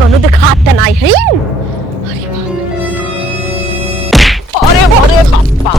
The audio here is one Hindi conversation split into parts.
कोनो दिखात नहीं है। अरे अरे बापा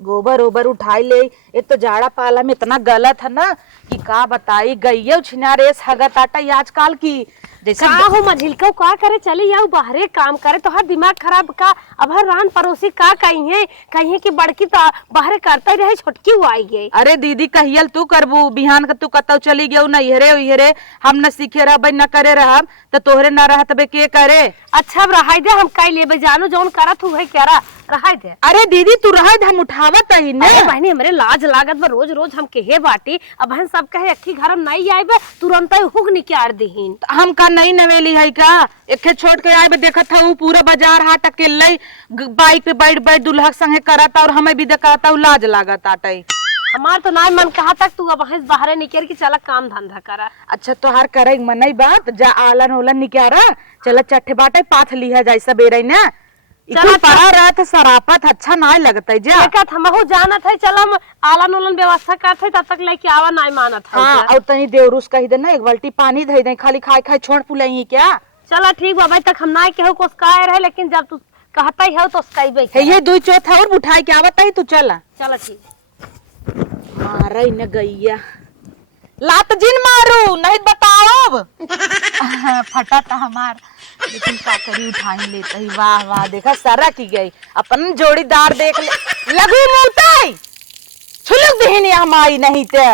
गोबर ओबर उठाई ले। एक तो जाड़ा पाला में इतना गलत है ना कि का बताई गईये छिना रेस हगत आटा आजकल की जैसे का हो मझिलका का करे चली जाऊ बाहरे काम करे तो हर दिमाग खराब का। अब हर रान पड़ोसी का कही है कि बड़की तो बाहरे करता ही रहे छोटकी वो आई गई। अरे दीदी कहियल तू करबू बिहान का तू कतौ चली गयो न इहरे हम न सीखे रह न करे रहब तो तोहरे न रहत बे के करे। अच्छा अब रहाई दे हम कई लेबे जानो जौन करत हूँ क्या रहाई दे। अरे दीदी तू रह हम उठावत ही न। अरे बहनी हमरे लाज लागत बा रोज रोज हम केहे बाटी। अब हम सब कहे अखी घर में नहीं आइबे तुरंत हुक निकाल दीहिन। हम का नहीं नवेली है का एक छोड़ के आए देखत था पूरा बाजार हाट अकेले बाइक पे बैठ बैठ दुल्हा संगे करता और हमें भी देखता लाज लागत आटे। हमार तो ना मन कहा तक तू अब बाहर निकल के चला काम धंधा करा। अच्छा तोहार करे मन बात जा आलन ओलन निकारा चला चट्ठे बाटे पाथ लिया जाए सबेरे ना चला पड़ा रहा था सरापत अच्छा नहीं लगता है जा देखत हमहु जानत है। चल हम आलन ओलन व्यवस्था करते तब तक लेके आवा नहीं मानत है। हां और तनी देवरुस कही दे ना एक बाल्टी पानी धई दे खाली खाए खाए छोड़ पुलई क्या। चला ठीक बाबा तक हम ना केहू को काय रहे लेकिन जब तू कहता ही हो तो कहबे है ये दो चौथा और उठाई के आवत है तू चला चला ठीक मारा न गईया लात जिन मारू नहीं बताओ फटा था हमार लेकिन का करी उठाई लेते ही वाह वाह देखा सारा की गई अपन जोड़ीदार देख ले लगू मोताई छुलक देहनी हमारी नहीं ते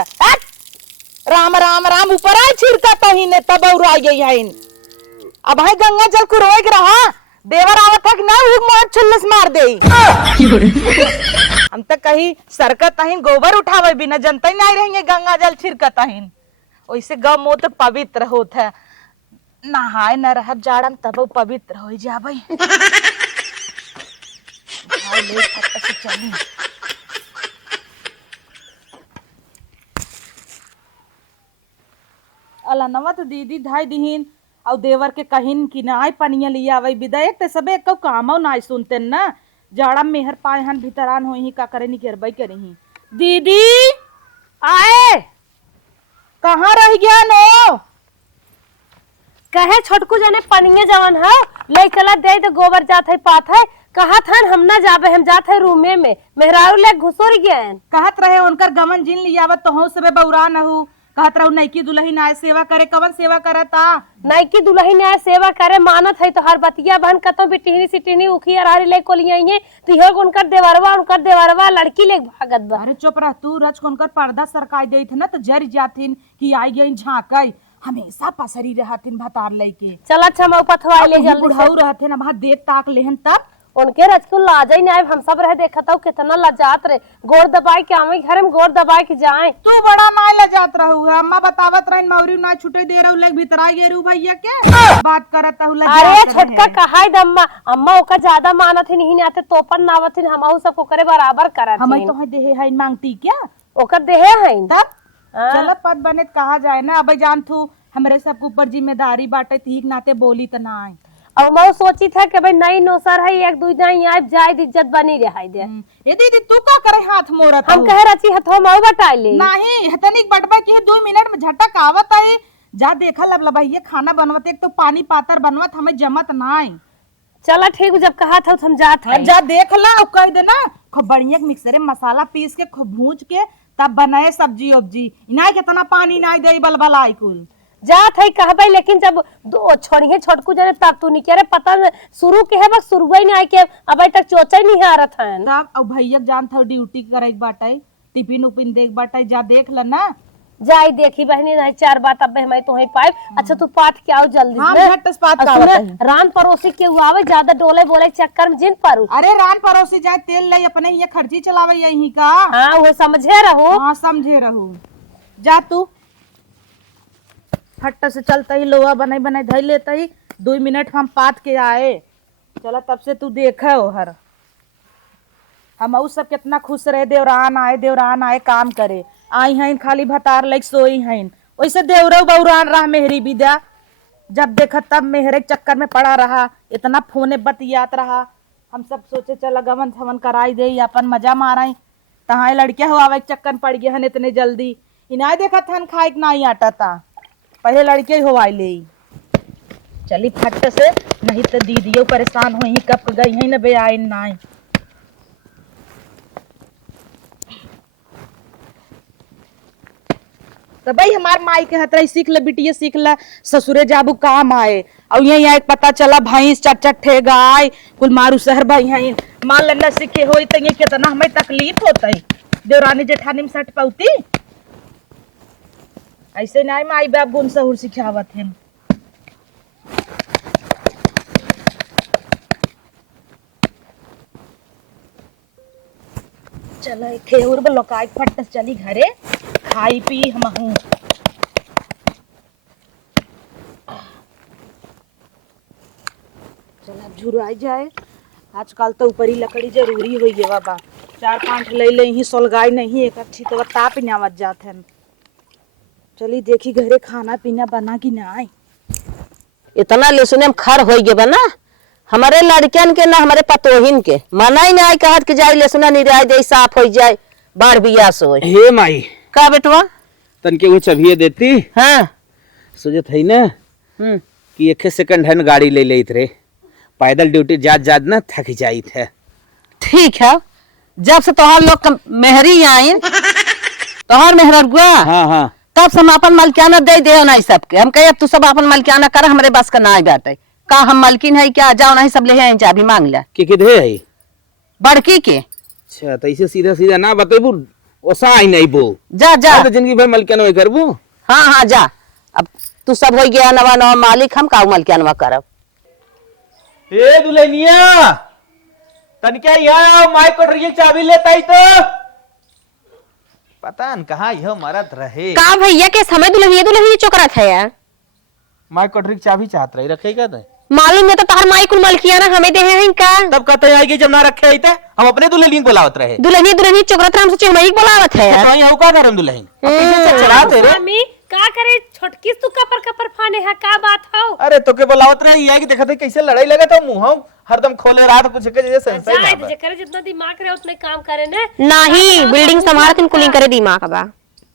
राम राम राम ऊपर आ छिड़का तही ने तब और आ गई है अब है गंगा जल को रोक रहा देवर आवत है कि ना एक मोर छुल्लस मार दे। हम तक कहीं सरकत अहिन गोबर उठावे बिना जनता ही नहीं रहेंगे गंगा जल छिड़कत अहिन वैसे गौ मोत पवित्र होत है नहाए न रहब जाड़न तब पवित्र हो जाबे। चली अलानवा तो दीदी धाई दीहिन और देवर के कहिन कि ना पनिया लिया आवे विदायक ते सबे एक कामो ना सुनते ना जाड़ा मेहर पाए हन भीतरान होई का करे नी करबई करही। दीदी आए कहाँ रह गया नो कहे छोटकू जने पनिया जवन है ले चला दे तो गोबर जात है पात है कहा था हम ना जाबे हम जात है रूमे में मेहरारू ले घुसोर गए कहत रहे उनकर गमन जिन लियावत तो हूँ सबे बौरा न हूँ कहत रहू नैकी दुल्हन आए सेवा करे कवन सेवा करता नैकी दुल्हन आए सेवा करे मानत है तो हर बतिया बहन कतो बिटिहनी सिटिहनी उखी अरारी ले को लिया है तो यो उनकर देवरवा लड़की ले भागत बा। अरे चुप रह तू रच को उनकर पर्दा सरकाई देई थे ना तो जर जाथिन कि आई गई झांकई हमेशा पसरी रहथिन भतार लेके। चल अच्छा मैं पथवा ले जल्दी बुढ़ाऊ रहथे ना वहां देख ताक लेहन तब उनके रजको लाज ही नहीं हम सब रह देखत हूं कितना लजात रे गोड़ दबाई के आवे घर में गोड़ दबाई के जाए तू बड़ा ना लजात रहू है अम्मा बतावत रही मौरी ना छुटे दे रहू लेक भीतर आई गेरू भैया के बात करत हूं लजात। अरे छोटका कहाई दम्मा अम्मा ओका ज्यादा मानत ही नहीं आते तोपन नावत ही हमहु सब को करे बराबर करत हम तो है देहे है मांगती क्या ओकर देहे है तब चल पद बने कहा जाए ना अब जान थू हमरे सबके ऊपर जिम्मेदारी बाटे ठीक नाते बोली त ना आई अब मैं सोची था कि भाई नई नौसर है एक दू दिन आज जाए इज्जत बनी रहाई दे। ये दीदी तू का करे हाथ मोरत हम कह रची हथो माऊ बटाई ले नहीं हतनिक बटबा की 2 मिनट में झटक आवत है जा देखा लब भैया खाना बनवत एक तो पानी पातर बनवत हमें जमत ना आई। चला ठीक जब कहा था हम जात है जा देख ला और कह देना खूब बढ़िया मिक्सर में मसाला पीस के खूब भूंज के तब बनाए सब्जी उब्जी इना कितना पानी ना दे बलबलाई कुल जात है कहबे लेकिन जब दो छोड़िए छोटकू जने तब तू नहीं करे पता शुरू के है बस शुरू ही नहीं के अबे तक चोचा ही नहीं आ रहा था तब अब भैया जान था ड्यूटी करे बाटे टिफिन उपिन देख बाटे जा देख ल ना जाई देखी बहनी नहीं 4 बात अब हम तो ही पाए। अच्छा तू पाठ के आओ जल्दी हां झट पाठ का रान पड़ोसी के आवे ज्यादा डोले बोले चक्कर में जिन पारू। अरे रान पड़ोसी जाए तेल ले अपने ये खर्ची चलावे यही का। हां वो समझे रहो हां समझे रहो जा तू फट से चलता ही लोहा बने बने धई लेता ही 2 मिनट हम पात के आए चला तब से तू देखे हर हम उ सब कितना खुश रहे देवरान आए काम करे आई हैं खाली भतार लाइक सोई हैं वैसे देवरव बौरान रहा मेहरी विद्या जब देखा तब मेहरे चक्कर में पड़ा रहा इतना फोने बतियात रहा हम सब सोचे चला गमन थमन कराई दे अपन मजा माराई तहाँ लड़किया हो आवे चक्कर पड़ गया हन इतने जल्दी इनाय देखा थन खाए ना ही आटा था पहले लड़के हो आइले। चली फट से, नहीं तो दीदियों परेशान हो कब गई है न बे आए ना। तो भाई हमार माई के हतरा सीख ले बिटिया सीख ले, ससुरे जाबू काम आए और यही आए पता चला भैंस चट चट ठे गाय कुल मारू शहर भाई हैं मान लेना सीखे हो तो ये कितना हमें तकलीफ होता है। देवरानी जेठानी में सट पौती ऐसे नहीं माई बाप गुण सहूर सिखावत है। चलो खेउर बलोकाई फट चली घरे खाई पी हम। चला झुराई जाए, आजकल तो ऊपरी लकड़ी जरूरी हुई है बाबा। 4-5 ले ले ही सोलगाई नहीं एक अच्छी तो ताप ही आवत जात है। चली देखी घरे खाना पीना बना कि ना आए। इतना लेसुने में खर हो गए बना हमारे लड़कियन के ना हमारे पतोहिन के मना ही ना कहत कि जाए लेसुना निराय दे साफ हो जाए बाढ़ बिया से हो। हे माई का बेटवा तन के वो चबिए देती। हाँ सोचत है ना कि एक सेकंड हैंड गाड़ी ले लेत रे, पैदल ड्यूटी जात ना थक जाइत है। ठीक है, जब से तोहार लोग मेहरी आई तोहार मेहर गुआ हाँ तब से हम अपन मलकियाना दे दे ना सबके। हम कहे अब तू सब अपन मलकियाना कर, हमारे बस का ना बाटे का हम मलकिन है क्या जाओ नहीं सब ले हैं चाबी मांग ले के किधे है बड़की के। अच्छा तो ऐसे सीधा सीधा ना बतेबू ओसा आई नहीं बो जा जा तो जिंदगी भर मलकियन होई करबू। हाँ हाँ जा, अब तू सब हो गया नवा नवा मालिक, हम का मलकियानवा करब। ए दुल्हनिया तन क्या यहाँ माई कोठरी चाबी लेता ही तो पता न कहाँ यह मरत रहे। का भैया के समय दुल्हनिया चोकरत है यार। माई कोठरी चाबी चाहत रही रखेगा नहीं मालूम नहीं तो तार माई कुल मलकियाना हमें दे हैं का। तब कहते आएगी जब ना रखे आई थे हम अपने दुल्हन को बुलावत रहे। दुल्हनिया चोकरत हम सोचे हमारी बोलावत है यार। यहाँ का धर्म दुल्हन चला दे रे। मम्मी का करे छोटकी तू कपर कपर फाने है का बात हो। अरे तो के बुलावत रहे ये कि देखा थे कैसे लड़ाई लगा तो मुंह हरदम खोले रहा था कुछ के जैसे सेंसर जाए जे करे जितना दिमाग रहे उतने काम करे ने। नहीं बिल्डिंग संभाल के कुलिंग करे दिमाग बा।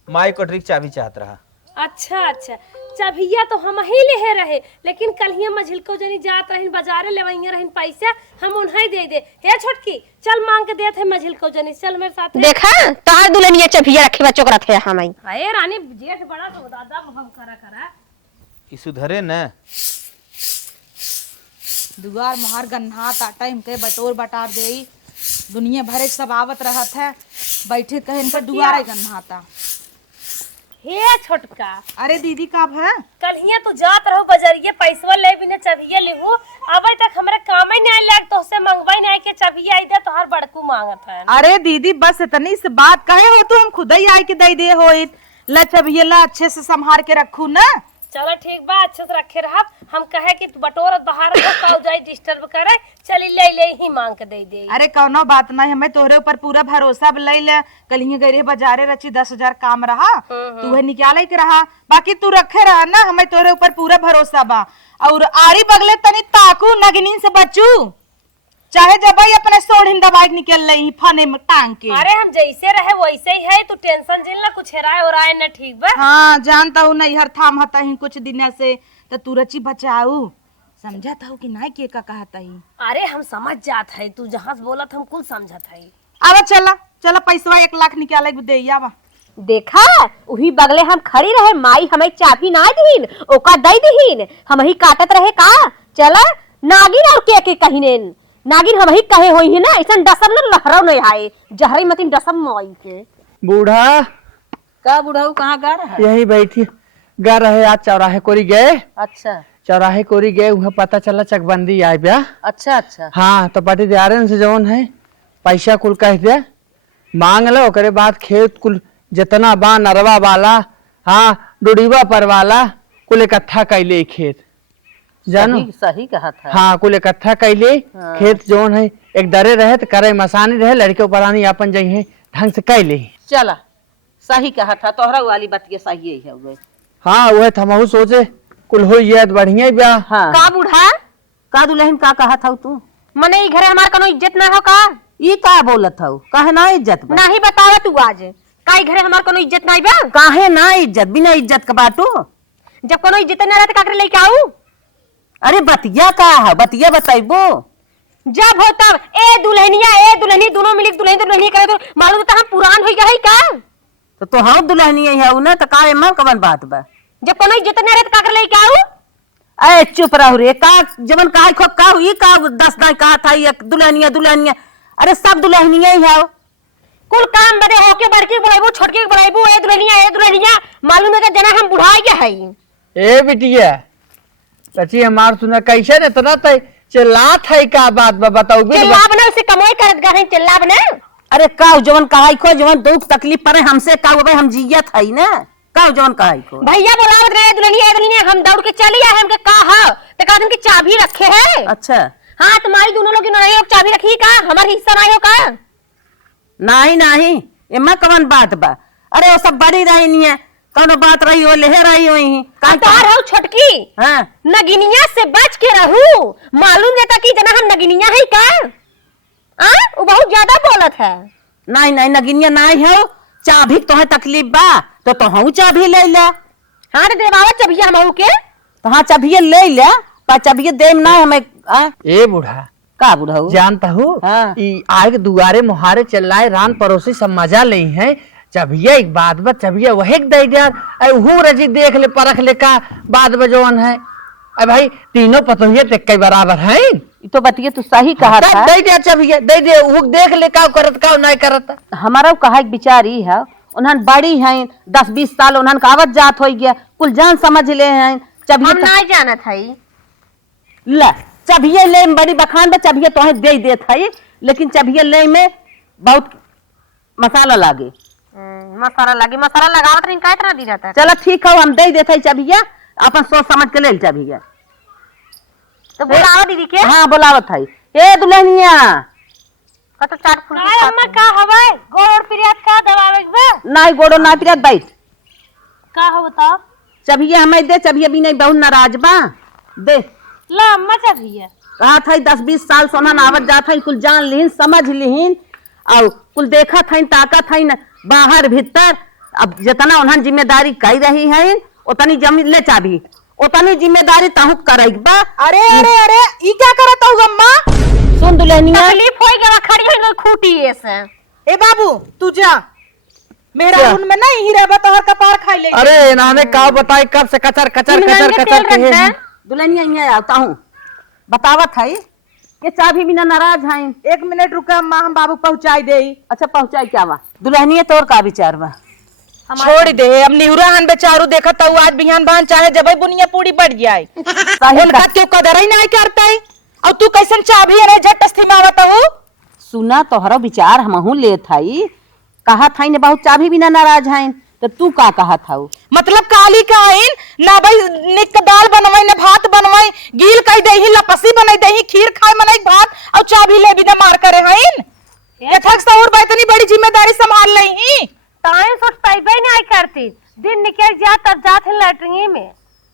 माई कोठरी चाबी चाहत रहा। अच्छा अच्छा चभिया तो हम ही ले रहे, लेकिन कल ही मझिल को जनी जात रहिन बाजारे लेवइया रहिन पैसा हम उन्हें दे दे। हे छोटकी चल मांग के देत है मझिल को जनी, चल मेरे साथ। देखा तार दुल्हनिया चभिया रखे बा चोकरत है हमाई। हाय रानी जेठ बड़ा तो दादा हम करा ई सुधरे न दुआर मोहर गन्हा टाटा इनके बटोर बटार दे दुनिया भरे सब आवत रहत है बैठे कहे इनका दुआर गन्हाता। हे छोटका अरे दीदी कब है कल ही तू जात रहो बजरिए पैसवा ले बिना चभिया लेहू अबे तक हमरे काम ही नहीं लाग तो से मंगवाई नहीं के चभिया आई दे तोहर बड़कू मांगत है। अरे दीदी बस इतनी सी बात कहे हो तू हम खुद ही आई के दे दे हो ला चबिया ला अच्छे से संभाल के रखू ना। चलो ठीक बा अच्छे से रखे रहा। हम कहे कि तू बटोरत बाहर हो जाए डिस्टर्ब करे चली ले ही मांग के दे दे। अरे कौनो बात नहीं हमें तोहरे ऊपर पूरा भरोसा ले ले। कल ही गए बाजारे रची 10,000 काम रहा तू है निकाले के रहा बाकी तू रखे रहा ना हमें तोहरे ऊपर पूरा भरोसा बा। और आरी बगले तनी ताकू नगनी से बचू चाहे जब ही अपने सोढ़िन दवाई निकल रही फाने में टांग के। अरे हम जैसे रहे वैसे ही है, तू टेंशन जिन ला कुछ हेराए और आए न ठीक बा। हाँ जानता हूँ नहीं हर थाम हता ही कुछ दिन से तो तू रची बचाऊ समझता हूँ कि नहीं के का कहता ही। अरे हम समझ जात है तू जहाँ से बोलत हम कुल समझत है। अब चला चला पैसा 1 लाख निकाले दे आवा। देखा उही बगले हम खड़ी रहे माई हमें चाबी ना दीन ओका दई दीन हम ही काटत रहे का। चला नागिन और के कहिने नागिन हम ही कहे होई है ना ऐसा डसम न लहराव नहीं आए जहरी मतिन डसम मोई के। बूढ़ा का बुढ़ाऊ कहाँ गा रहा है? यही बैठी गा रहे आज चौराहे कोरी गए। अच्छा चौराहे कोरी गए वहाँ पता चला चकबंदी आए ब्या। अच्छा अच्छा हाँ तो पटीदारन से जौन है पैसा कुल कह दे मांग लो ओकरे बाद खेत कुल जितना बा नरवा वाला हाँ डुड़ीवा पर वाला कुल इकट्ठा कैले खेत जानो सही कहा था। हाँ कुल इकट्ठा कैले खेत जौन है एक दरे रहे तो करे मसानी रहे लड़के ऊपरानी अपन जाइ है ढंग से कैले। चला सही कहा था तोहरा वाली बात के सही है हो गई। हाँ वह थमहू सोचे कुल हो बढ़िया ब्या। हाँ का बूढ़ा का दुल्हन का कहा था तू मने ई घरे हमार कोनो इज्जत ना हो का। ई का बोलत हूँ कहे ना इज्जत बा? नहीं बतावा तू आज का ई घरे हमार कोनो इज्जत नहीं बा। काहे ना इज्जत बिना इज्जत का बाटू जब कोनो इज्जत न रहते काकरे लेके आऊ? अरे बतिया का है, बतिया बताइबो। जब हो तब ए दुल्हनी दोनों मिली दुल्हनी करे तो मालूम तो हम पुरान हो गए का? तो हम दुल्हनी है ना, तो का एमा कवन बात बा? जब कोनो इज्जत न रहते काकरे लेके आऊ? अरे चुप रहो रे, का जवन का खो का हुई का 10 दाई कहा था ये दुल्हनिया। अरे सब दुल्हनिया ही है। कुल काम बदे होके बड़की बुलाइबू छोटकी बुलाइबू ए दुल्हनिया मालूम है कि जना हम बुढ़ा गया है। ए बिटिया सची हमार सुना कैसे ने तना तय चिल्लात है का बात बा बताओ बिल चिल्ला बना उसे कमाई करत गए चिल्ला बना। अरे का जवन कहा खो जवन दुख तकलीफ पड़े हमसे का भाई हम जियत है ना, का जवन कहा खो भैया बुलावत रहे दुल्हनिया हम दौड़ के चली आए हमके का है तो का दिन की चाबी रखे है। अच्छा हाँ तुम्हारी दोनों लोग नहीं चाबी रखी का हमारा हिस्सा नहीं हो का? नहीं एमा कवन बात बा? अरे वो सब बड़ी रही है, कौन बात रही हो ले रही हो हो छोटकी हाँ नगिनिया से बच के रहू। मालूम देता कि जना हम नगिनिया है का? वो बहुत ज्यादा बोलत है। नहीं नगिनिया नहीं हो, चाबी तो है तकलीफ बा तो हम चाबी ले ले। हाँ देवावा चाबिया हम के तो हाँ चाबिये ले ले, पर चाबिये देम ना हमें। ए बूढ़ा का बुढ़ाऊ जानता हूँ हाँ। आग दुआरे मुहारे चिल्लाए रान पड़ोसी सब मजा ले हैं। चबिया एक बात बा चबिया वही दे दिया हूँ रजी देख ले परख ले का बात बजवन है। अरे भाई तीनों पतोहिए ते कई बराबर हैं। तो बतिए तू सही कहा था। दे दिया चबिया दे दे वो देख ले का करत का नहीं करत। हमारा कहा एक विचारी है, उन्हन बड़ी हैं 10-20 साल उन्हन कावत जात हो गया, कुल जान समझ ले हैं। हम नहीं जानत है ला चबिये ले में बड़ी बखान बा, चबिये तो दे देत है, लेकिन चबिये ले में बहुत मसाला लागे। मसाला लगावत नहीं का इतना दी जाता है। चलो ठीक है हम दे देते है चबिया, अपन सोच समझ के ले चबिया। तो बुलाओ दीदी के। हाँ बुलावत है। ए दुल्हनिया तो चाट फूल के अम्मा का हवे गोड़ पिरियत का दबावे बे नहीं गोड़ो ना पिरत बैठ। का हो बताओ? चबिया हमें दे, चबिया भी नहीं बहुत नाराज बा दे। ला अम्मा चाहिए कहा था 10-20 साल सोना आवत जात है, कुल जान लिहिन समझ लिहिन और कुल देखा था ताकत है न बाहर भीतर। अब जितना उन्हन जिम्मेदारी कही रही है उतनी जमीन ले चाबी उतनी जिम्मेदारी ताहू करे बा। अरे ई क्या करत हो अम्मा? सुन दुल्हनिया तकलीफ होई गवा खड़ी होई खूटी ऐसे। ए बाबू तू जा, मेरा उन में नहीं हीरा बा तोहर कपार खाई ले। अरे इन्होंने का बताई कब से कचर कहे। दुल्हनिया यहाँ आता हूँ बतावत है ये चाबी बिना नाराज है। 1 मिनट रुका अम्मा, हम बाबू पहुंचाई दे। अच्छा पहुंचाई क्या बा? दुल्हनिया तोर का विचार बा? छोड़ दे अब निहुरा हन बेचारू देखा तो आज बिहान बहन चाहे जब बुनिया पूरी बढ़ जाए उनका क्यों कदर ही नहीं करता है। और तू कैसन चाबी है झट अस्थिमावत हो? सुना तोहरा विचार हमहू ले थाई, कहा था ने बहुत चाबी बिना नाराज है, तो तू का कहा था? मतलब काली का आइन ना भाई निक दाल बनवाई ना भात बनवाई, गील कई दही लपसी बनाई दही खीर खाए मनई भात और चाबी ले बिना मार करे हइन। यथक सौर भाई इतनी बड़ी जिम्मेदारी संभाल लई ताए सोच पाइबे नहीं करती दिन निकल जा तब जात है लैट्रिन में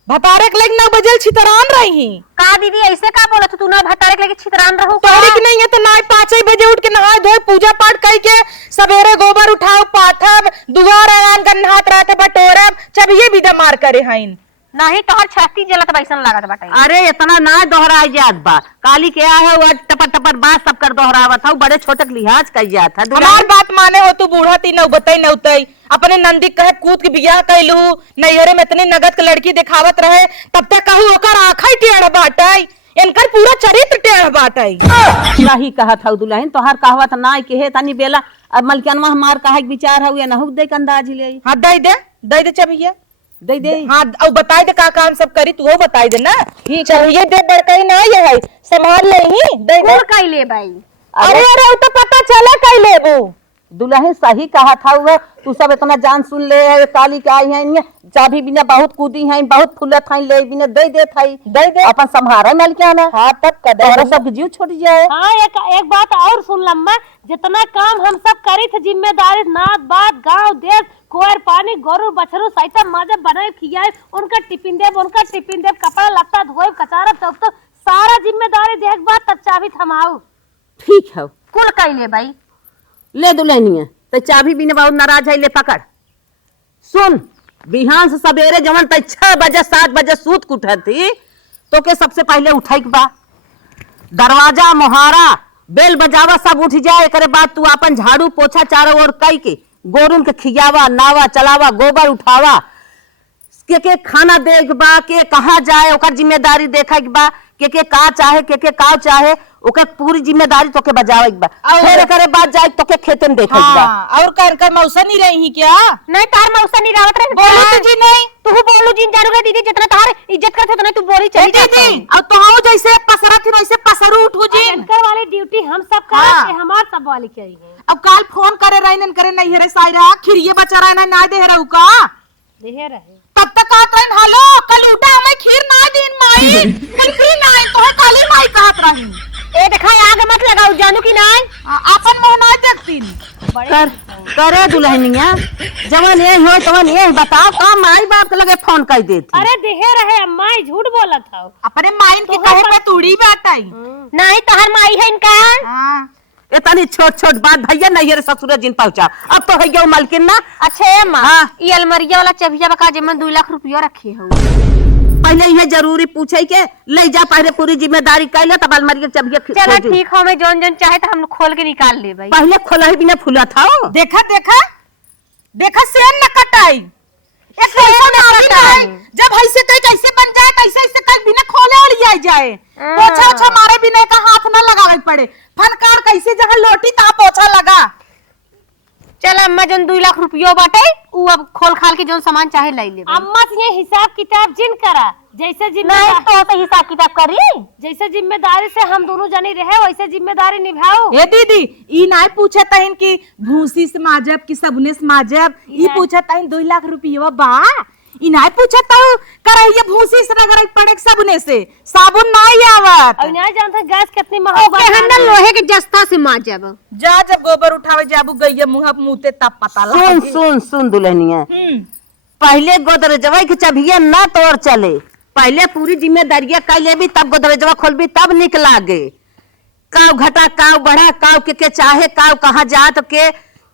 भतारे के लेके 9 बजे छितरान रही। का दीदी ऐसे का बोला तू ना भतारे के लेके छितरान रहू का? तोरी की नहीं है तो ना 5 बजे उठ के नहाए धोए पूजा पाठ कई के सवेरे गोबर उठाओ पाथब दुआर आंगन कर नहात रहते बटोरब चबिये भी दमार करे हइन। नहीं तोहर छाती जलत बैसन लागत बाटे। अरे इतना ना दोहराई जात बा, काली के आया है वो टपर बात सब कर दोहरावत है, बड़े छोटे लिहाज कई जात है। हमार बात माने हो तू बूढ़ा ती नौ बताई नौतई अपने नंदी कहे कूद के बियाह कैलू नैहरे में इतनी नगद के लड़की दिखावत रहे तब तक कहू ओकर आंखा टेढ़ बाटई इनकर पूरा चरित्र टेढ़ बाटई। सही कहा था दुल्हन तोहार कहवत ना के हे तनी बेला अब मलकियनवा हमार काहे के विचार है ना दे के अंदाज ले। हां दे चबिया दे दे। हाँ और बताई दे का काम सब करी तू वो बताई दे ना। चलिए दे बड़कई ना ये है संभाल ले ही दे दे कई ले भाई। अरे तो पता चला कई लेबू। दुल्हन सही कहा था वह, तू सब इतना जान सुन ले काली के आई है चाबी बिना बहुत कूदी है बहुत फूलत है ले बिना दे दे अपन संभारे मलकियाना। हाँ तब कदर सब जीव छूट जाए। हाँ एक बात और सुन लम्मा, जितना काम हम सब करी थे जिम्मेदारी नात बात गांव देश कुआर पानी गोरु बछरू सहित माजे बनाए खियाए उनका टिफिन देव कपड़ा लत्ता धोए कचारब तब तो सारा जिम्मेदारी देख बात तब चाबी थमाओ। ठीक है कुल कई ले भाई। ले दुल्हनिया तो चाबी बिना बहुत नाराज है ले पकड़। सुन बिहान से सवेरे जवन तक 6 बजे 7 बजे सूत के उठत थी तो के सबसे पहले उठाई के बा दरवाजा मोहारा बेल बजावा सब उठ जाए। एकरे बाद तू अपन झाड़ू पोछा चारों ओर कई के गोरुन के खियावा नावा चलावा गोबर उठावा के खाना देख बा के कहाँ जाए ओकर जिम्मेदारी देखा के बा के का चाहे के का चाहे ओकर पूरी जिम्मेदारी तो के बजावे के बा। फिर एकरे बाद जाए तो के खेते में देखा के बा। और कर मौसा नहीं रही क्या? नहीं तार मौसा नहीं रावत रहे बोलू तुझी नहीं तू बोलू जिन जानू दीदी जितना तार इज्जत करते तो नहीं तू बोली चली दीदी और तो जैसे पसरा थी वैसे पसरू उठू जी। अंकर वाली ड्यूटी हम सब करा के हमार सब वाली करी है। अब काल फोन करे रही करे नहीं हेरे सायरा खीरिये बचा रहा ना दे रहू का देहे रहे तब तक कहत रही हेलो कल उठा हमें खीर ना दिन माई कल खीर ना आई तो काली माई कहत रही ए देखा आग मत लगाओ जानू की नहीं अपन मुंह ना देखतीन कर करे दुल्हनिया जवन ये हो तवन ये बताओ का माई बाप के लगे फोन कर देती। अरे देहे रहे अम्मा ही झूठ बोला था। अपने माइन की कहे पे तूड़ी बाटाई नहीं तहर माई है इनका हां इतनी छोट छोट बात भैया नहीं रे ससुर जिन पहुंचा अब तो है मालकिन ना। अच्छा ए मां ये अलमरिया वाला चबिया बका जेमन 2 लाख रुपया रखे हो पहले ये जरूरी पूछे के ले जा पहले पूरी जिम्मेदारी कर ले तब अलमारी के चबिया चलो ठीक हो मैं जोन जोन चाहे तो हम खोल के निकाल ले भाई। पहले खोला ही बिना फूला था देखा देखा देखा सेन न कटाई एक पैसा ना कटाई जब ऐसे कई कैसे बन जाए कैसे ऐसे कई बिना खोले और ले जाए पोछा ओछा मारे बिना का हाथ ना लगावे पड़े फनकार कैसे जहां लोटी ता पोछा लगा। चल अम्मा जोन 2 लाख रुपया बाटे उ अब खोल खाल के जोन सामान चाहे ले ले अम्मा से ये हिसाब किताब जिन करा जैसे नहीं जिम्मेदारी तो हिसाब किताब करी जैसे जिम्मेदारी से हम दोनों जने रहे वैसे जिम्मेदारी निभाओ। ए दीदी ई नाय पूछे तहिन कि भूसी से माजब कि सबने से माजब ई पूछे तहिन 2 लाख रुपया बा ई नाय पूछे तो करहिए भूसी से रगड़ पड़े सबने से साबुन नहीं आवत और नहीं जानते गैस कितनी महंगा ओके हम ना लोहे के जस्ता से माजब जा जब गोबर उठावे जाबू गइया मुंह मुते तब पता सुन सुन सुन दुल्हनिया पहले गोदरेजवा के चबिया ना तोड़ चले पहले पूरी जिम्मेदारियां कर लेबी तब गोदरेजवा खोलबी तब निक लागे काव घटा काव बढ़ा काव के चाहे काव कहाँ जात के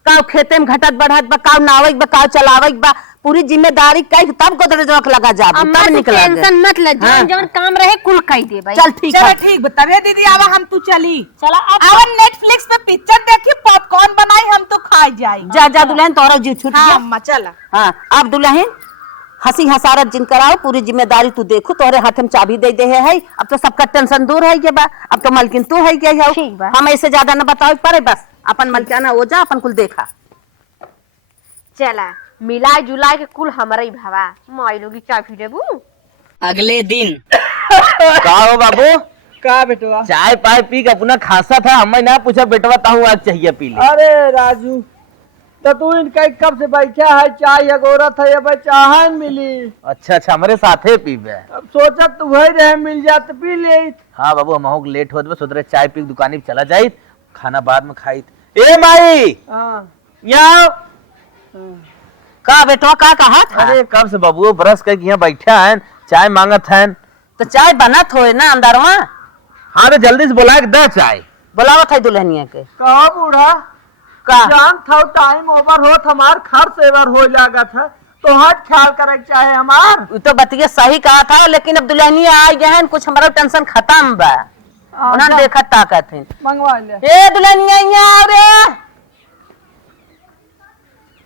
काव खेते में घटत बढ़त बा काव नावे बा काव चलावे बा पूरी जिम्मेदारी कई तब गोदरेजवा के लगा जाबी अम्मा तब तू निक लागे। टेंशन मत ले जोन जोन काम रहे कुल कह दे भाई। चल ठीक चलो है ठीक बतावे दीदी आवा हम तू चली चला अब आवा नेटफ्लिक्स पे पिक्चर देखी पॉपकॉर्न बनाई हम तो खाई जाई जा जा दुल्हन तोरा जी छूट हाँ गया। अम्मा चला हाँ अब दुल्हन हंसी हसारत जिन कराओ पूरी जिम्मेदारी तू देखो तोरे हाथ में चाबी दे दे है अब तो सबका टेंशन दूर है ये बा अब तो मलकिन तू है क्या ठीक बा। हम ऐसे ज्यादा न बताओ परे बस अपन मलकिना हो जा अपन कुल देखा चला मिलाए जुलाए के कुल हमारा ही भावा माई लोगी चाबी देबू अगले दिन का हो बाबू का बेटवा? चाय पाय पी के अपना खासा था हमें ना पूछा बेटवा ताहू आज चाहिए पी ले। अरे राजू तो तू इनका कब से बैठा है चाय अगोरत है अब चाह मिली। अच्छा अच्छा हमारे साथे पीबे। अब सोचा तू वही रहे मिल जात पी ले। हाँ बाबू हम लेट होत बे सोच रहे चाय पी के दुकानी पे चला जाई खाना बाद में खाई। ए माई हाँ यहाँ का बेटवा का कहा था? अरे कब से बाबू ब्रश करके यहाँ बैठा है चाय मांगत है तो चाय बनत हो ना अंदरवा हाँ तो जल्दी से बुला के दे चाय। बुलावत है दुल्हनिया के कहा बूढ़ा का जान था टाइम ओवर होत हमार खर्च एवर हो लागत है तो हट ख्याल करे चाहे हमार। उ तो बतिया सही कहा था लेकिन अब दुल्हनिया आ गए हैं कुछ हमारा टेंशन खत्म बा उन्होंने देखा ताकत है। मंगवा ले। ए दुल्हनिया यहाँ रे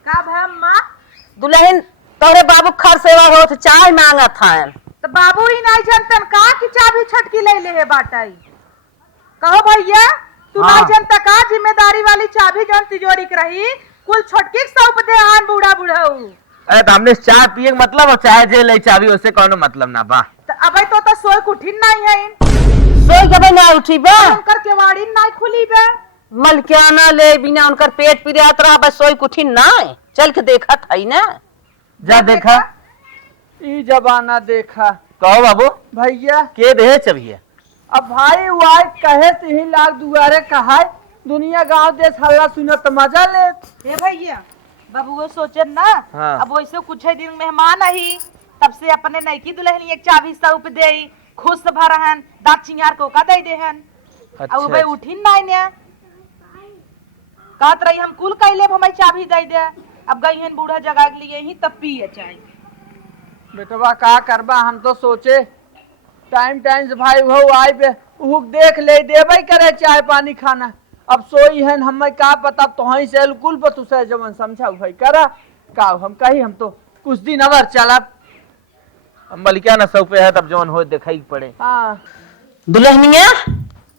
का भाई अम्मा दुल्हन तोरे बाबू खर सेवा होत चाय मांगत है तो बाबू ही नहीं जानतन का कि चाबी छटकी ले ले है बाटाई कहो भैया तू हाँ। नहीं जानता का जिम्मेदारी वाली चाबी जौन तिजोरी के रही कुल छटकी सौंप दे आन बूढ़ा बूढ़ाऊ। अरे तो हमने चाय पिए के मतलब और चाय जे ले चाबी उससे कोनो मतलब ना बा। तो अबे तो सोई कुठिन नहीं है सोई के ना उठी बा उनकर केवाड़ी नहीं खुली बे मलकियाना ले बिना उनकर पेट पिरियात रहा बस सोई कुठी ना चल के देखा था ना जा देखा ई जमाना देखा कहो बाबू भैया के दे चबिए। अब भाई वाई कहे से ही लाख दुआरे कहा दुनिया गांव देश हल्ला सुनत मजा ले। हे भैया बाबू वो सोचे ना हाँ। अब वैसे कुछ ही दिन मेहमान आई तब से अपने नईकी दुल्हन एक चाबी सौंप दे खुश भरहन दांत चिंगार को का दे देहन अब भाई उठिन नहीं ने कहत रही हम कुल कैले हमें चाबी दे दे अब गई हन बूढ़ा जगह के लिए ही तब पिए चाय बेटवा का करबा, हम तो सोचे टाइम टाइम से भाई वो आई पे उहुक देख ले देबे करे चाय पानी खाना। अब सोई है हमें का पता, तो ही से कुल पर तुसे जमन समझा भाई करा का हम कही, हम तो कुछ दिन अवर चलब। मलिका न सौ पे है तब जौन हो दिखाई पड़े। हाँ दुल्हनिया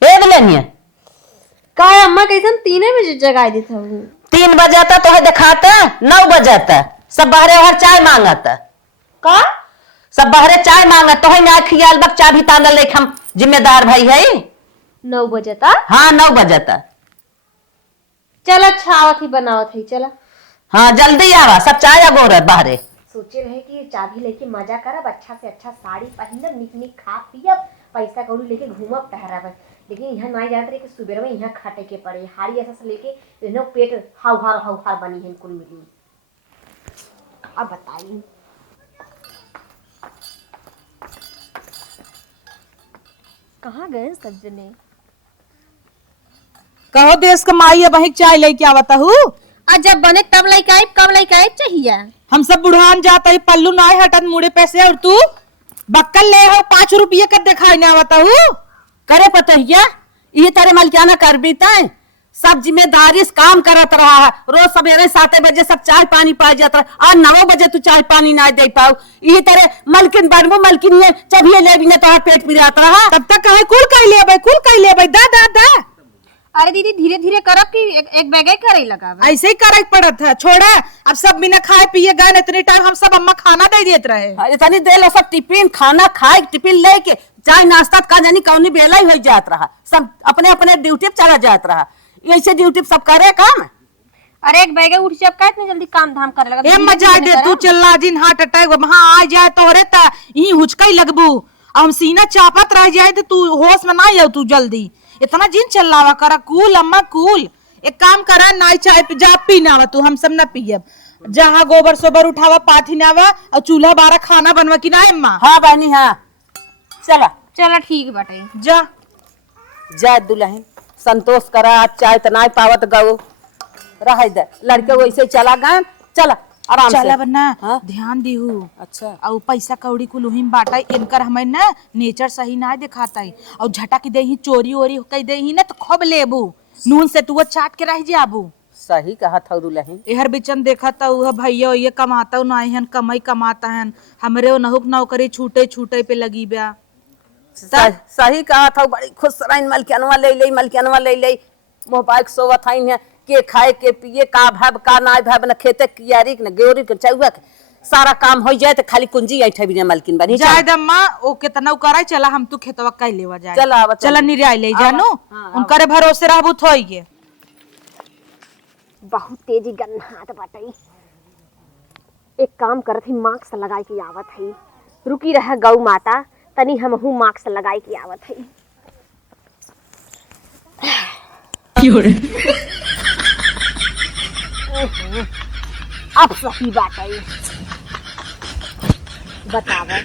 ए दुल्हनिया का अम्मा कैसन 3 बजे जगाई दी था 3 बजाता तो है दिखाता 9 बजाता सब बाहरे बाहर चाय मांगता का सब बाहरे चाय मांगत तो है ना खियाल बक चाबी तानल लेख हम जिम्मेदार भाई है 9 बजे तक। हाँ 9 बजाता। चला छावत ही बनावत ही चला। हाँ जल्दी आवा सब चाय अगोर बाहरे। सोचे रहे कि चाबी लेके मजा करब, अच्छा से अच्छा साड़ी पहनब, निक निक खा पियब, पैसा कौड़ी लेके घूमब टहराब। लेकिन यहाँ नहीं जाते रहे कि सुबह में यहाँ खाटे के पड़े हारी ऐसा से लेके इन्हों पेट हाउहार बनी है कुल मिली। अब बताइए कहाँ गए सब जने? कहो देश का माई अब वही चाय लेके आवता हूँ। जब बने तब लेके आए, कब लेके आए चाहिए? हम सब बुढ़ान जाता है, पल्लू ना हटत मुड़े पैसे, और तू बक्कल ले हो 5 रुपये का दिखाई ना आवता हूँ। करे पतहिया ये तारे मलकियाना कर बीता है सब जिम्मेदारी से काम करत रहा है। रोज सवेरे 7 बजे सब चाय पानी पाई जाता है और 9 बजे तू चाय पानी ना दे पाऊ। ये तारे मलकिन बनबो मलकिन ये चबिए ले भी तो पेट पिरात रहा। तब तक कहे कुल कह ले भाई, कुल कह ले भाई, दा दा दा। अरे दीदी धीरे धीरे करब कि एक बैगे करे लगा। ऐसे ही करे पड़त है, छोड़ा अब सब बिना खाए पिए गए इतने टाइम हम सब अम्मा खाना दे देते रहे। इतनी देर लो सब टिफिन खाना खाए टिफिन लेके चाय नाश्ता का जानी कौनी बेला ही हो जात रहा। सब अपने अपने ड्यूटी पे चला जात रहा। ऐसे ड्यूटी सब करे काम। अरे एक बैगे उठ जब का इतने जल्दी काम धाम करे लगा। ए मजा दे तू चल्ला जिन हार्ट अटैक वहां आ जाए तोहरे ता ई हुचका ही लगबू। हम सीना चापत रह जाए तो तू होश में ना आयो तू जल्दी। इतना जिन चल्लावा करा कूल अम्मा कूल। एक काम करा नाई चाय पे जा पी ना तू, हम सब ना पियब। जहाँ गोबर सोबर उठावा पाथी नावा और चूल्हा बारा खाना बनवा की ना अम्मा। हाँ बहनी हाँ चला चला ठीक बाटे जा जा दुल्हन संतोष करा। आज चाय तो ना पावत गो रह दे लड़के वैसे चला गए। चला आराम से चला बन्ना हाँ? ध्यान दीहू। अच्छा और पैसा कौड़ी कुल उहिम बाटा इनकर हमें ना नेचर सही ना दिखाता है। और झटक दे ही चोरी ओरी कह दे ही ना तो खूब लेबू नून से तू चाट के रह जाबू। सही कहा था दुल्हन। एहर बिचन देखा था वह भैया ये कमाता ना हन कमाई कमाता हन हमरे नहुक नौकरी छूटे छूटे पे लगी ब्या। सही कहा था बड़ी खुश रही मलकियनवा ले ले मोबाइल सोवत हईन है के खाए के पिए का भाव का ना भाव न खेते कियारी न गेरी के चौवा सारा काम हो जाए तो खाली कुंजी ऐठे भी मलकिन बनी जाए दम्मा ओ केतना कराई चला हम तू खेतवा कह लेवा जाए। चला आवा, चला निराई ले जानू उनकरे भरोसे रहबू थोइए। बहुत तेजी गन्हात बाटे। एक काम करत ही मास्क लगाई के आवत है। रुकी रह गौ माता तनी हमहू मास्क लगाई के आवत है। अब सही बात है। बतावा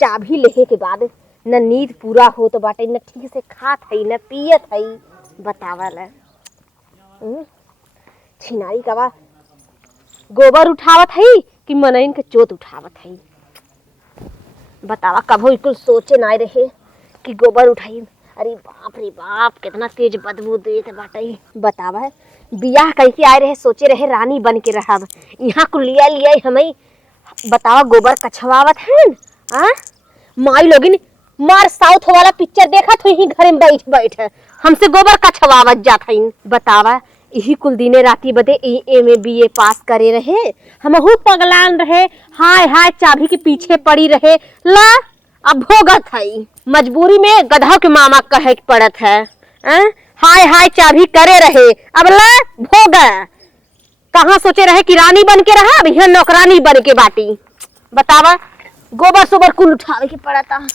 चाबी लेहे के बाद न नींद पूरा हो तो बाटे न ठीक से खात है न पियत है। बतावा ला छिनारी कवा गोबर उठावत है कि मनइन के चोट उठावत है। बतावा कभो इकुल सोचे ना रहे कि गोबर उठाई। अरे बाप रे बाप कितना तेज बदबू देत बाटे। बतावा बियाह कैसे आए रहे सोचे रहे रानी बन के रहब यहाँ को लिया हमें। बतावा गोबर कछवावत है माई लोगिन मार साउथ वाला पिक्चर देखा तो यही घर में बैठ बैठ हमसे गोबर कछवावत जात है। बतावा यही कुल दिने राती बदे एमए बीए पास करे रहे हमहू पगलान रहे। हाय हाय चाबी के पीछे पड़ी रहे ला अब भोगत है। मजबूरी में गधा के मामा कहे पड़त है। हाय हाय चाबी करे रहे अब ला भोगा। कहाँ सोचे रहे कि रानी बन के रहा अब यहाँ नौकरानी बन के बाटी। बतावा गोबर सोबर कुल उठावे के पड़ता।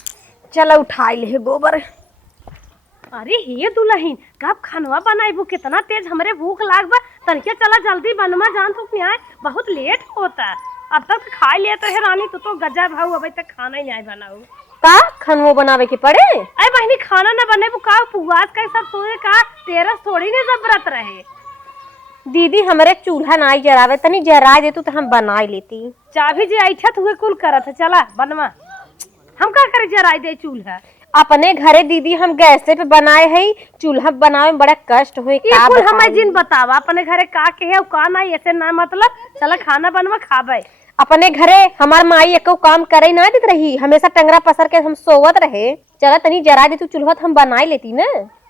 चलो उठाई ले गोबर। अरे हे दुल्हन कब खानवा बनाइबू कितना तेज हमरे भूख लागबा तनके चला जल्दी बनवा जान तो न्याय बहुत लेट होता। अब तक खा लेते है रानी तो गजा भाऊ अभी तक खाना ही नहीं बनाऊ का खानवो बनावे के पड़े। अरे बहनी खाना न बने का पुआस का सब सोए का तेरस थोड़ी ने जबरत रहे। दीदी हमरे चूल्हा ना जरावे तनी जरा दे तू तो हम बना लेती। चाभी जे ऐठत हुए कुल करत है, चला बनवा। हम का करे जराई दे चूल्हा। अपने घरे दीदी हम गैसे पे बनाए है, चूल्हा बनावे में बड़ा कष्ट हुए। ये कुल हमें जिन बतावा अपने घरे का के है का ना, ऐसे ना मतलब चला खाना बनवा खाबे। अपने घरे हमार माई एको काम करे ना देत रही, हमेशा टंगरा पसर के हम सोवत रहे। चला तनी जरा दे तू चूल्हा तो हम बनाई लेती ना।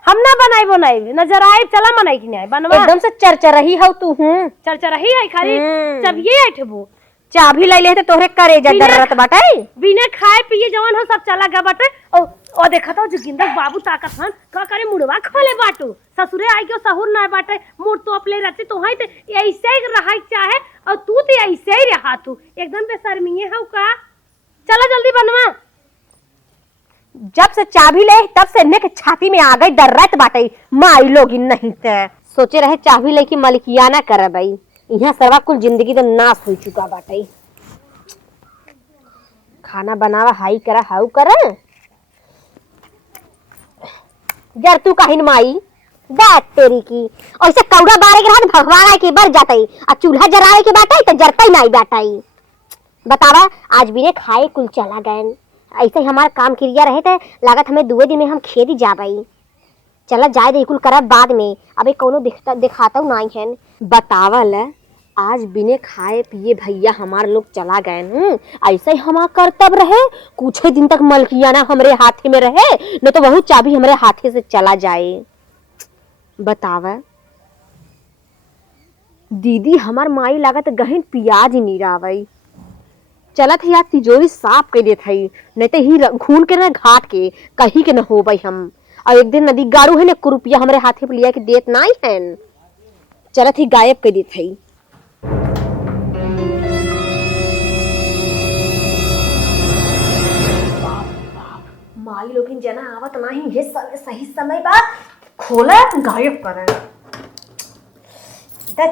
हम ना बनाई न जराई, चला मनाई की नहीं बनवा। एकदम से चरचरही हो तू। चरचरही है खाली जब ये ऐठबो चाबी ले ले तोहरे करे जरूरत बाटे। बिना खाए पिए जवन हो सब चला गया बाटे। और देखा तो जोगिंदर बाबू ताकत हन का करे मुड़वा खोले बाटू। ससुरे आई के सहूर ना बाटे, मुड़ तो अपले रहती तो है ऐसे ही रहा चाहे, और तू तो ऐसे ही रहा, तू एकदम बेशर्मीए हो का। चला जल्दी बनवा। जब से चाबी ले तब से ने के छाती में आ गई डर्रत बाटे। माई लोग नहीं ते सोचे रहे चाबी ले की मलिकियाना करबई, यहाँ सरवा कुल जिंदगी तो नाश हो चुका बाटे। खाना बनावा हाई करा हाउ करा जर तू काहिन माई बात तेरी की। ऐसे कौड़ा बारे के हाथ भगवान आए के बर जाते, आ चूल्हा जरावे के बाटे तो जरता ही नहीं बाटे। बतावा आज भी ने खाए कुल चला गए। ऐसे ही हमारा काम क्रिया रहे थे, लागत हमें दुए दिन में हम खेती जाबई। चला जाए दे कुल करब बाद में, अबे कोनो दिखाता नहीं है। बतावल आज बिने खाए पिए भैया हमार लोग चला गए। ऐसे ही हमारा कर्तव्य रहे, कुछ दिन तक मलकियाना हमरे हाथे में रहे, न तो बहुत चाबी हमरे हाथे से चला जाए। बतावा दीदी हमार माई लागत गहन पियाज नीरावई। चलत है यार तिजोरी साफ कर देत है, नहीं तो ही घून के न घाट के कहीं के न हो भाई हम। और एक दिन नदी गारू है न रुपया हमारे हाथे पे लिया के देत नहीं है, चलत ही गायब कर देत है। माई लोगिन जना आवत नहीं है, सही समय बा खोला गायब कर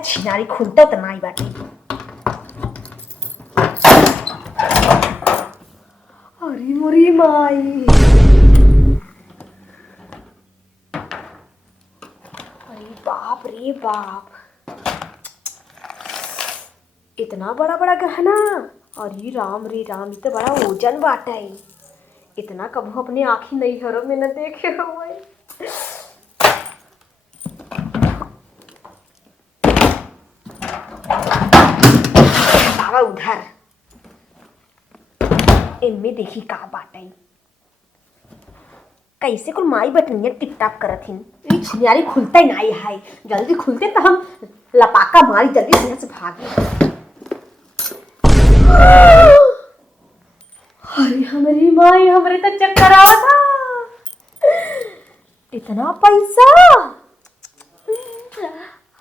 छिनारी खुलता तो नहीं बाटे। अरे मोरी माई, अरे बाप रे बाप, इतना बड़ा बड़ा गहना। अरे राम रे राम, ये तो बड़ा वजन बाटा है। इतना कबो अपने आँखी नहीं हरो में न देखे हुए। बाबा उधर इनमें देखी का बाटे, कैसे को माई बटनिया टिप-टाप करत हिन। ई छिनारी खुलता ही नहीं है, जल्दी खुलते तो हम लपाका मारी जल्दी यहाँ से भागे। अरे हमारी माई, हमरे तो चक्कर आवता। इतना पैसा,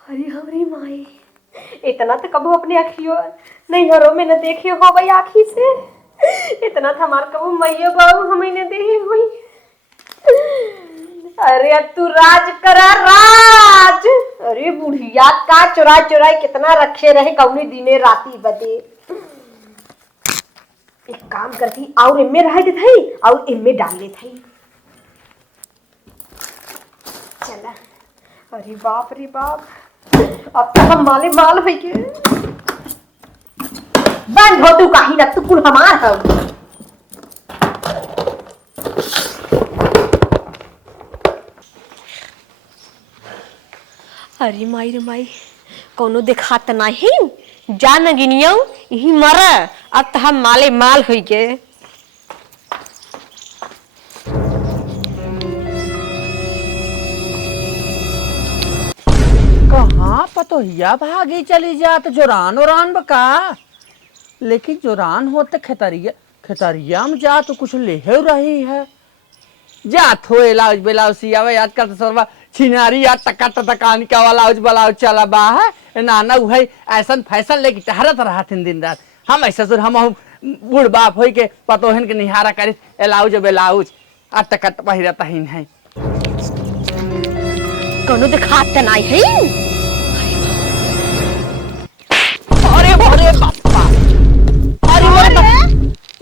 अरे हमारी माई, इतना तो कबो अपने आँखियों नहीं हरो में न देखे हो भाई आँखी से। इतना था हमार कबो मैया बाबू हमें न देखे हुई। अरे अब तू राज करा राज। अरे बुढ़िया का चुराई चुराई कितना रखे रहे कौनी दिने राती बदे। एक काम करती और इनमें रह देते थी और इनमें डाल देते थी। चला, अरे बाप रे बाप, अब तो हम माले माल हो गए। बंद हो तू कहीं ना, तू कुल हमार हो। अरे माई रे माई, कोनो दिखात नहीं, जा न गिनियो यही मरा। अब तो हम माले माल हो गए। कहाँ पतोहिया भागी चली जात जोरान ओरान बका। लेकिन जोरान होते खेतरिया में जा तो कुछ लेहे रही है। जात हो इलाज बेलाज सियावे आजकल तो सरवा छिनारी या टका टकानी का वाला उज बलाउ चला बा है नाना उहे ऐसन फैशन लेके टहरत रहा दिन रात। हम ऐसा सुर हम बूढ़ बाप होई के पतोहन के निहारा करी एलाउज बेलाउज आ टका पहिरता ही है। कोनो दिखात नहीं है। अरे अरे बापा, अरे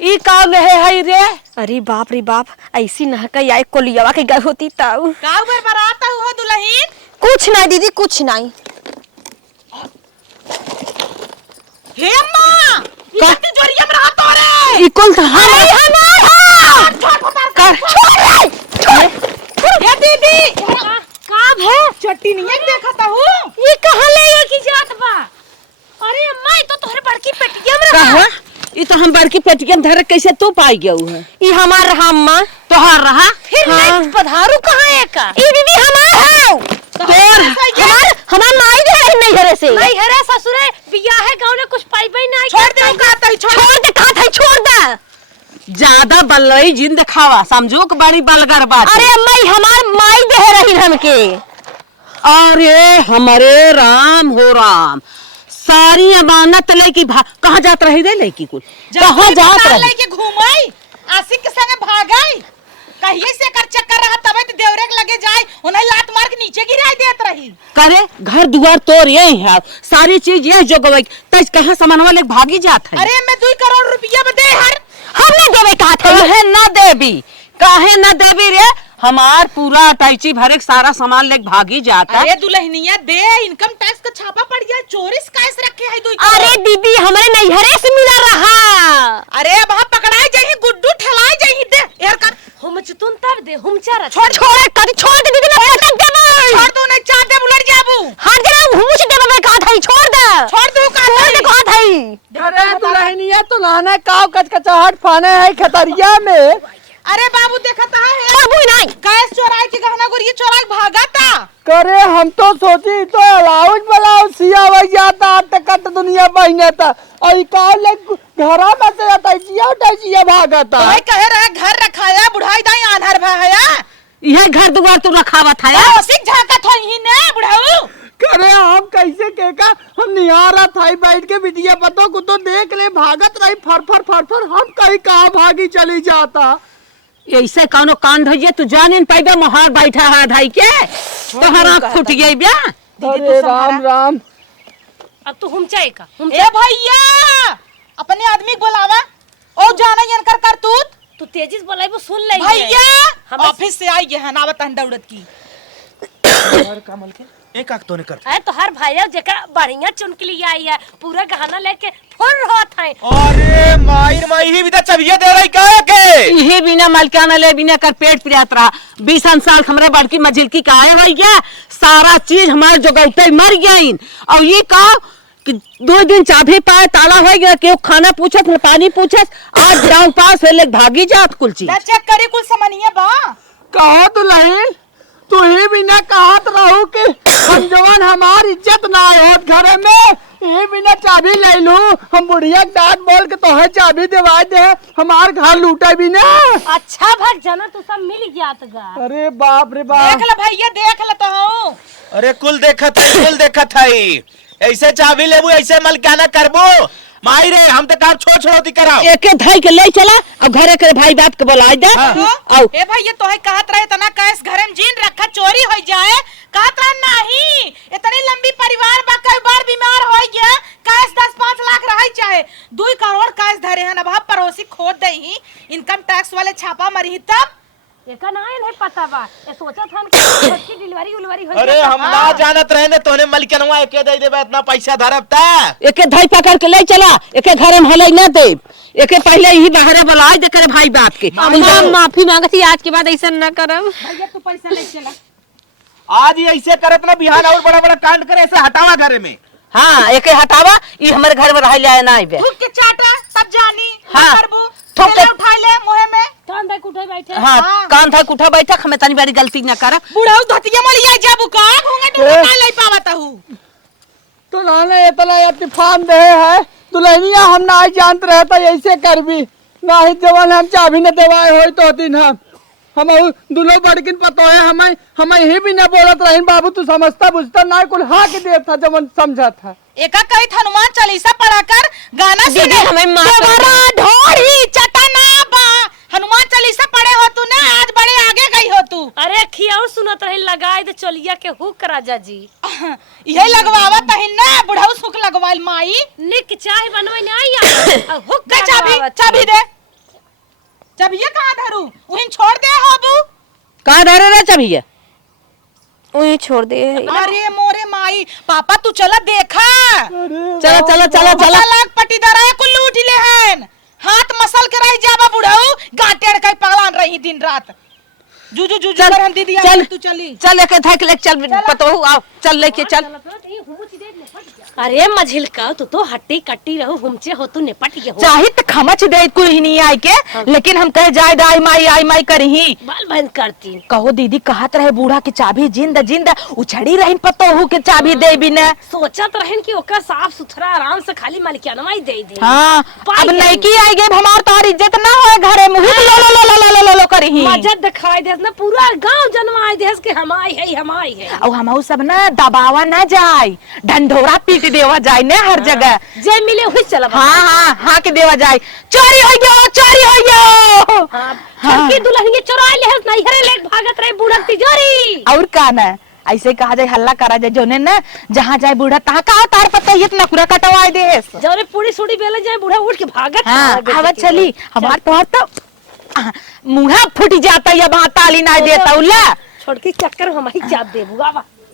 ई का गए है रे। अरे बाप रे बाप, ऐसी नहका या कोलियावा के गए होती ताऊ। का ऊपर बराता हुआ दुल्हन? कुछ नहीं दीदी, कुछ नहीं। हे अम्मा ये तिजोरिया में रहा तो रे ई कौन था? अरे हमारा छोड़ ये दीदी काम है चट्टी नहीं है देखा था हूँ ये कहाँ ले गए की जात बा? अरे अम्मा ये तो तोहरे बड़की पेटिया में रहा। ये तो हम बड़की पेटिया में धर कैसे तू पाई गया है? ई हमार रहा अम्मा। तोहार रहा? फिर नहीं पधारू कहाँ है का? ई दीदी हमार है। हमार माई दे रही नहीं हरे से। नहीं हरे ससुरे बिया है गाँव में कुछ पाई पाई नहीं। छोड़ दे कहता ही छोड़ दे कहा था छोड़ दे। ज्यादा बल्लई जिन दिखावा समझो कि बड़ी बलगर बात। अरे अम्मा ई हमार माई दे रही हमके। अरे हमारे राम हो राम, सारी अमानत लेके कहाँ जात रही रे लड़की कुल? कहाँ जात रही? लेके घूमाई आशिक के संगे भागाई कहिए से कर चक्कर रहा तबे तो देवरे के लगे जाए उन्हें लात मार के नीचे गिराई देत रही। करे घर दुआर तोड़ ये है, सारी चीज ये जो गवाई तज कहाँ सामानवा लेके भागी जात है। अरे मैं 2 करोड़ रुपया में दे हर हम ना देवे कहा था। काहे ना देवी, काहे ना देवी रे? हमार पूरा अटैची भरे सारा सामान लेके भागी जाता। अरे दुल्हनिया दे इनकम टैक्स का छापा पड़ गया चोरी कैसे रखे है 2 करोड़। अरे दीदी हमरे नैहरे से मिला रहा। अरे वहाँ पकड़ाई जाही गुड्डू ठेलाई जाही दे यार कर हम चुतुन तब दे हम चारा छोड़ दे दीदी मैं पटक देबो। छोड़ दो नहीं चार दे बुलट जाबू हां जरा घूम से देबो मैं कहा था छोड़ दे कहा था। अरे दुल्हनिया तो लाना काव कचकचाहट फाने है खतरिया में। अरे बाबू देखा था है बाबू नहीं कैस चोराई के गहना गुरिया चोराई भागा था। करे हम तो सोची तो अलाउज बलाउज सिया वही जाता टकट दुनिया बहने था और काव ले घरा में से अटैचिया भागा था। भाई कहे रहा घर रखाया बुढ़ाई दाई आधार भाया यह घर दुआर तू रखावा था ओ सिख झाका था ही ने बुढ़ाऊ। करे हम कैसे केका हम निहारा था बैठ के बिटिया पतो को तो देख ले भागत रही फर हम कहीं कहाँ भागी चली जाता। ऐसे कौनो कांड होइए तू जाने पाइबे मोहर बैठा है धाई के तोहर आँख फूट गई ब्या। अरे राम राम। अब तो हम चाहे का हम ए भैया अपने आदमी को बुलावा ओ जाना यनकर करतूत तू तेजी से बोलाई वो सुन ले भैया ऑफिस से आई है ना बता दौड़त की कमल के एक आख तो ने कर। है तो हर भाई जेकर बढ़िया चुन के लिए आई है पूरा गहना लेके फुर रहत है। अरे माई ही भी तो चबिया दे रही काहे के? यही बिना मालकाना ले बिना कर पेट पिरात रहा 20 साल हमरे बड़की मझिल की काहे हो गया सारा चीज हमारे जोगौते मर गई। और ये का कि 2 दिन चाबी पाए ताला हो गया के खाना पूछत न पानी पूछत आज ग्राउंड पास ले भागी जात कुल चीज चेक करी कुल समनिया बा कहा दुल्हन तू ही बिना कहत रहू कि हम जवान हमार इज्जत ना होत घरे में ये बिना चाबी ले लू हम बुढ़िया डांट बोल के तो है चाबी दिवा दे हमार घर लूटे भी ना। अच्छा भग जाना तो सब मिल गया गा। अरे बाप रे बाप। देख ल भैया देख ल तो हूं। अरे कुल देखत है ऐसे चाबी लेबू ऐसे मलकाना करबो माई रे हम तो काम छोड़ती कराओ। एके धाई के ले चला अब घरे के भाई बाप के बुला दे। आओ ए भैया तो है कहत रहे तना कैस घर में जीन रखा चोरी हो जाए कहत रहे नहीं इतनी लंबी परिवार बा कई बार बीमार हो गया कैस 10-5 लाख रही चाहे 2 करोड़ कैस धरे हन अब पड़ोसी खोद दही इनकम टैक्स वाले छापा मरी तब एका ना है पता बा ए सोचत हन कि की डिलीवरी उलवरी हो। अरे हम ना जानत रहे ने तोने मलकनवा एके दे देबे इतना पैसा धरब ता एके धाई पकड़ के ले चला एके घरे में हलई ना दे एके पहले ही बाहर बुला दे करे भाई बाप के। माफी मांगती आज के बाद ऐसा न करब। भैया तू पैसा ले चला आज ये ऐसे करत ना बिहान और बड़ा कांड करे ऐसे हटावा घरे में। हाँ एके हटावा ई हमारे घर में रह ले ना आइबे थूक के चाटा तब जानी हाँ। करबू थूक के उठा ले मुंह में कान दे उठे बैठे। हाँ कान था कुठा बैठक हमें तनी बारी गलती ना कर बुढ़ाऊ धतिया मलिया जाबू का घूंघट उठा ले पावत हूं तो लाने इतना तूफान दे है दुल्हनिया हम ना जानत रहता ऐसे कर भी ना ही जवान हम चाबी न देवाए हो तो दिन हम दुनो बड़किन पतो है हमें ही भी न बोलत रही बाबू तू समझता बुझता ना कुल हाँ के देव था जवन समझा था। एका कही हनुमान चालीसा पढ़ाकर गाना सुने हमें देवरा ढोरी चटना बा हनुमान चालीसा पढ़े हो तू ना आज बड़े आगे गई हो तू। अरे खियाऊ सुनत रही लगाए दे चलिया के हुक राजा जी यही लगवावा तहिन ना बुढ़ाऊ सुख लगवाल माई निक चाय बनवे नहीं आई हुक दे चाबी दे चाबिया कहां धरू उहिन छोड़ दे होबू कहां धरे रे चाबिया वही छोड़ दे। अरे मोरे माई माई पापा तू चला देखा चलो चलो चलो चलो लाख पटीदार है कुल्लू उठिले हैं हाथ मसल के रही जाबा बुढ़ाऊ गांटेड़ के पगलान रही दिन रात जूजू जूजू चल, कर हम दीदी चल, तू चली चल एक धक ले चल पतो आओ चल लेके चल अरे मझिलका तू तो हट्टी कट्टी रहो हमसे हो तू निपट गए हो चाहे तो खमच दे कुल ही नहीं आई के लेकिन हम कहे जाए आई माई करही बाल बंद करती कहो दीदी कहत रहे बूढ़ा के चाबी जिंद जिंद उछड़ी रही पतोहू के चाबी दे बिना सोचत रहन कि ओकर साफ सुथरा आराम से खाली मालिकाना ही दे दे हाँ पाई अब गई। नहीं की आई गे हमार तोहर इज्जत ना होए घरे मुही लो लो लो लो लो लो लो करही मजद दिखाई दे ना पूरा गांव जनमाई देश के हमाई है और हम सब ना दबावा ना जाए ढंढोरा पीट देवा जाए ना हर जगह जे मिले हुई चला हाँ हाँ हाँ के देवा जाए चोरी हो गयो चोरी हो गयो छड़की दुल्हन के चुरा ले नहीं हरे ले भागत रहे बूढ़ा तिजोरी और का ना ऐसे कहा जाए हल्ला करा जाए जोने ना जहाँ जाए बूढ़ा तहाँ का तार पता इतना पूरा कटवाए दे जौरे पूरी सूड़ी बेले जाए बूढ़ा उठ के भागत हाँ आवत चली हमार तोहर तो मुँह फूट जाता है अब ताली ना देता उल्ला छोड़ के चक्कर हम ही चाप दे बुआ